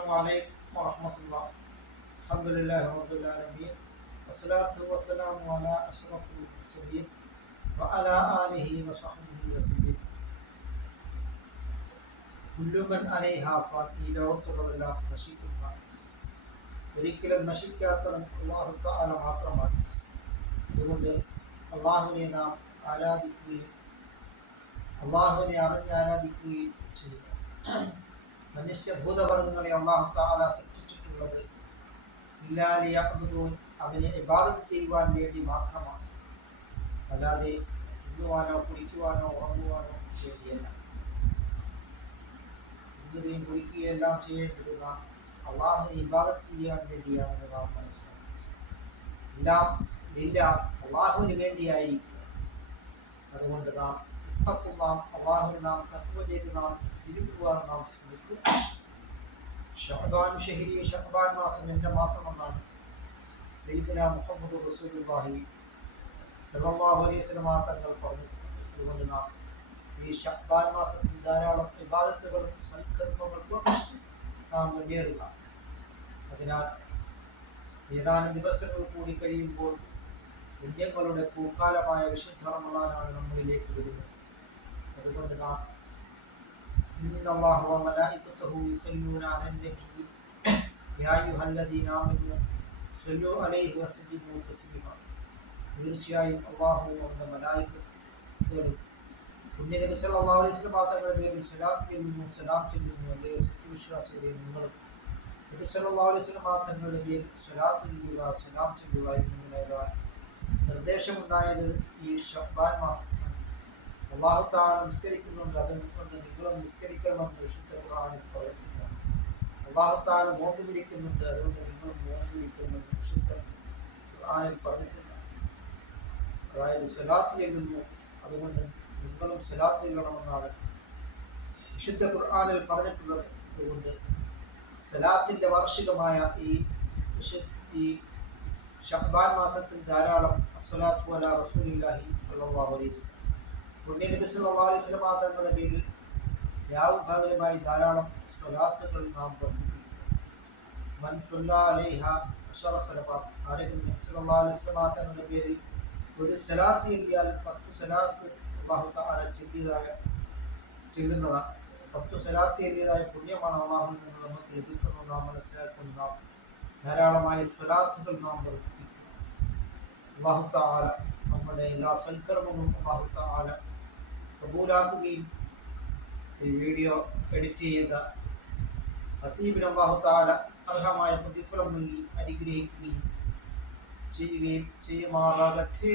السلام عليكم ورحمة الله. الحمد لله رب العالمين والصلاة والسلام على أشرف المرسلين وعلى آله وصحبه وسلم. كل من عليها فان ഈ ലോകത്തുള്ളതെല്ലാം നശിക്കുന്ന ഒരിക്കലും നശിക്കാത്തവൻ അല്ലാഹു തആല മാത്രമാണ്. അതുകൊണ്ട് അള്ളാഹുവിനെ നാം ആരാധിക്കുകയും അള്ളാഹുവിനെ അറിഞ്ഞ് ആരാധിക്കുകയും ചെയ്യുക. മനുഷ്യഭൂതവർഗങ്ങളെ അല്ലാഹു തആല സൃഷ്ടിച്ചിട്ടുള്ളത് ഇല്ലാ ലിയഅ്ബുദൂൻ, അവനെ ഇബാദത്ത് ചെയ്യുവാൻ വേണ്ടി മാത്രമാണ്, അല്ലാതെ തിന്നുവാനോ കുടിക്കുവാനോ ഉറങ്ങുവാനോ വേണ്ടിയല്ല. തിന്നുകയും കുടിക്കുകയും എല്ലാം ചെയ്യേണ്ടത് നാം അള്ളാഹുവിനെ ഇബാദത്ത് ചെയ്യാൻ വേണ്ടിയാണെന്ന് നാം മനസ്സിലാക്കുക. എല്ലാം അള്ളാഹുവിന് വേണ്ടിയായിരിക്കുക. അതുകൊണ്ട് നാം അള്ളാഹുവിനെ നാം തഖ്വ ചെയ്ത് നാം ജീവിക്കുവാൻ നാം ശ്രമിക്കുക. ഷഅബാൻ മാസം എൻ്റെ മാസമെന്നാണ് സയ്യിദുനാ മുഹമ്മദ് റസൂലുള്ളാഹി സ്വല്ലല്ലാഹു അലൈഹി വസല്ലം തങ്ങൾ പറഞ്ഞിട്ടുണ്ട്. അതുകൊണ്ട് നാം ഈ ഷഅബാൻ മാസത്തിൽ ധാരാളം ഇബാദത്തുകളും സൽക്കർമ്മങ്ങൾക്കും നാം മുന്നേറുക. അതിനാൽ ഏതാനും ദിവസങ്ങൾ കൂടി കഴിയുമ്പോൾ പുണ്യങ്ങളുടെ പൂക്കാലമായ വിശുദ്ധ റമളാനാണ് നമ്മളിലേക്ക് വരുന്നത്. അതുകൊണ്ട് നാം ഇന്നല്ലാഹു വ മലായികത്തുഹു യുസല്ലൂന അലൻ നബി യാ അയ്യുഹല്ലദീന ആമനൂ സ്വല്ലൂ അലൈഹി വസല്ലിമു തസ്ലീമാ. തീർച്ചയായും അല്ലാഹു അവന്റെ മലായികത്തുകളും പുണ്യനബി സല്ലല്ലാഹു അലൈഹി വസല്ലം തങ്ങളുടെ പേരിൽ സ്വലാത്ത് ചൊല്ലുന്നു, സലാം ചൊല്ലുന്നു. അല്ലേ സത്യവിശ്വാസികളെ, നിങ്ങളും നബി സല്ലല്ലാഹു അലൈഹി വസല്ലം തങ്ങളുടെ പേരിൽ സ്വലാത്ത് ചൊല്ലുക, സലാം ചൊല്ലുക എന്നിങ്ങനെ നിർദ്ദേശമുണ്ടായത് ഈ ഷഅബാൻ മാസത്തിലാണ്. അല്ലാഹു തആല നിസ്കരിക്കുന്നുണ്ട്, അതുകൊണ്ട് നിങ്ങളും നിസ്കരിക്കണമെന്ന് വിശുദ്ധ ഖുർആനിൽ പറയുന്നു. അല്ലാഹു തആല നോമ്പ് പിടിക്കുന്നുണ്ട്, അതുകൊണ്ട് നിങ്ങളും നോമ്പ് പിടിക്കണമെന്ന് വിശുദ്ധ ഖുർആനിൽ പറഞ്ഞിട്ടുണ്ട്. അതായത് സ്വലാത്ത് ചൊല്ലുന്നു, അതുകൊണ്ട് നിങ്ങളും സ്വലാത്ത് ചൊല്ലണമെന്നാണ് വിശുദ്ധ ഖുർആനിൽ പറഞ്ഞിട്ടുള്ളത്. അതുകൊണ്ട് സ്വലാത്തിന്റെ വാർഷികമായ ഈ ഷഅബാൻ മാസത്തിൽ ധാരാളം അസ്സലാത്തു അലാ റസൂലില്ലാഹി സ്വല്ലല്ലാഹു അലൈഹി വസല്ലം, പുണ്യ നബി സല്ലല്ലാഹു അലൈഹി വസല്ലം തങ്ങളുടെ പേരിൽ രാവുപകരമായി ധാരാളം സ്വലാത്തുകൾ നാം വർദ്ധിപ്പിക്കുക. മൻ സ്വല്ലല്ലാഹു അലൈഹ അശറ സ്വലവാത്ത്, ആരെങ്കിലും നബി സല്ലല്ലാഹു അലൈഹി വസല്ലം തങ്ങളുടെ പേരിൽ ഒരു സ്വലാത്ത് ചൊല്ലിയാൽ 10 സ്വലാത്ത് അല്ലാഹു തആല ചൊല്ലുന്നതാണ്. 10 സ്വലാത്ത് ചൊല്ലിയതായ പുണ്യമാണ് അല്ലാഹുവിൽ നിന്ന് നമുക്ക് ലഭിക്കുന്നത്. നാം മനസ്സിലാക്കുന്ന നാം ധാരാളമായ സ്വലാത്തുകൾ നാം വർദ്ധിപ്പിക്കുക. അല്ലാഹു തആല നമ്മുടെ എല്ലാ സൽക്കർമ്മങ്ങളും അല്ലാഹു തആല കബൂലാക്കുകയും ഈ വീഡിയോ എഡിറ്റ് ചെയ്ത ഹസീബിന് അല്ലാഹു തആല അർഹമായ പ്രതിഫലം നൽകി അനുഗ്രഹിക്കുകയും ചെയ്യുമാറാകട്ടെ.